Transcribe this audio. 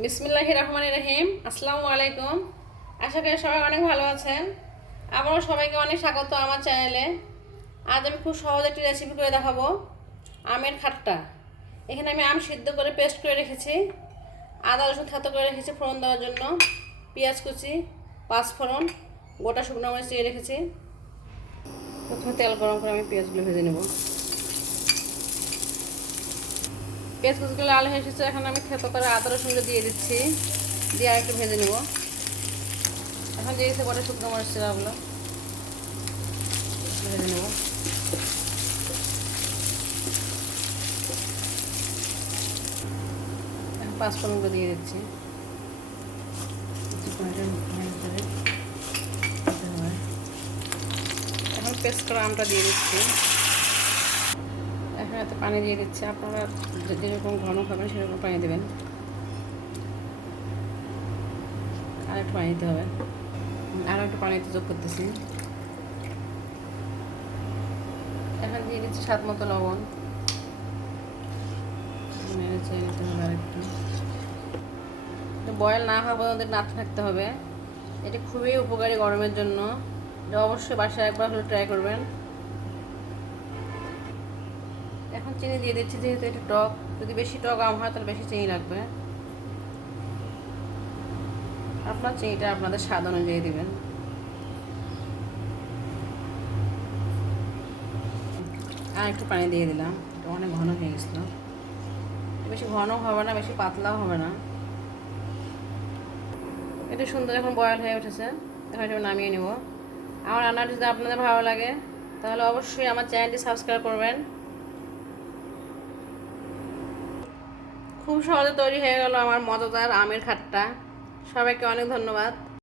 বিসমিল্লাহির রহমানির রহিম। আসসালামু আলাইকুম। আশা করি সবাই অনেক ভালো আছেন। আমারও সবাইকে অনেক স্বাগত আমার চ্যানেলে। আজ আমি খুব সহজ একটি রেসিপি করে দেখাবো, আমের খাট্টা। এখানে আমি আম সিদ্ধ করে পেস্ট করে রেখেছি, আদা রসুন থেতো করে রেখেছি ফোড়ন দেওয়ার জন্য, পেঁয়াজ কুচি, পাঁচফোড়ন, গোটা শুকনো মরিচ দিয়ে রেখেছি। প্রথমে তেল গরম করে আমি পেঁয়াজগুলো ভেজে নেব। পেঁয়াজ কুচিগুলো লাল হয়ে এসেছে, এখন আমি থেতো করে আদা রসুনগুলো দিয়ে দিচ্ছি, দিয়ে আর একটু ভেজে নেব। এখন দিয়ে দিচ্ছি গোটা শুকনো মরিচ চিরাগুলো, ভেজে নেব। এখন পাঁচফোড়নগুলো দিয়ে দিচ্ছি। এখন পেস্ট করা আমটা দিয়ে দিচ্ছি। এখন এত পানি দিয়ে দিচ্ছি, আপনারা যেরকম ঘন খাবেন সেরকম পানি দেবেন। আর একটু পানি দিতে হবে, আরও একটু পানিতে যোগ করতেছি। এখন দিয়ে দিচ্ছি স্বাদ মতো লবণ, নেড়ে চেড়ে নিতে হবে। আর একটু বয়েল না হওয়া পর্যন্ত নাড়তে থাকতে হবে। এটি খুবই উপকারী গরমের জন্য, এটা অবশ্যই বাসায় একবার হলে ট্রাই করবেন। এখন চিনি দিয়ে দিচ্ছি, যেহেতু এটা টক, যদি বেশি টক আম হয় তাহলে বেশি চিনি লাগবে। আপনার চিনিটা আপনাদের স্বাদ অনুযায়ী দিবেন। আর একটু পানি দিয়ে দিলাম, এটা অনেক ঘন হয়ে গেছিল। বেশি ঘন হবে না, বেশি পাতলাও হবে না, এটা সুন্দর এখন বয়েল হয়ে উঠেছে। এখন এটা নামিয়ে নেব। আমার রান্নাটা যদি আপনাদের ভালো লাগে তাহলে অবশ্যই আমার চ্যানেলটি সাবস্ক্রাইব করবেন। খুব সহজে তৈরি হয়ে গেল আমার মজাদার আমের খাট্টা। সবাইকে অনেক ধন্যবাদ।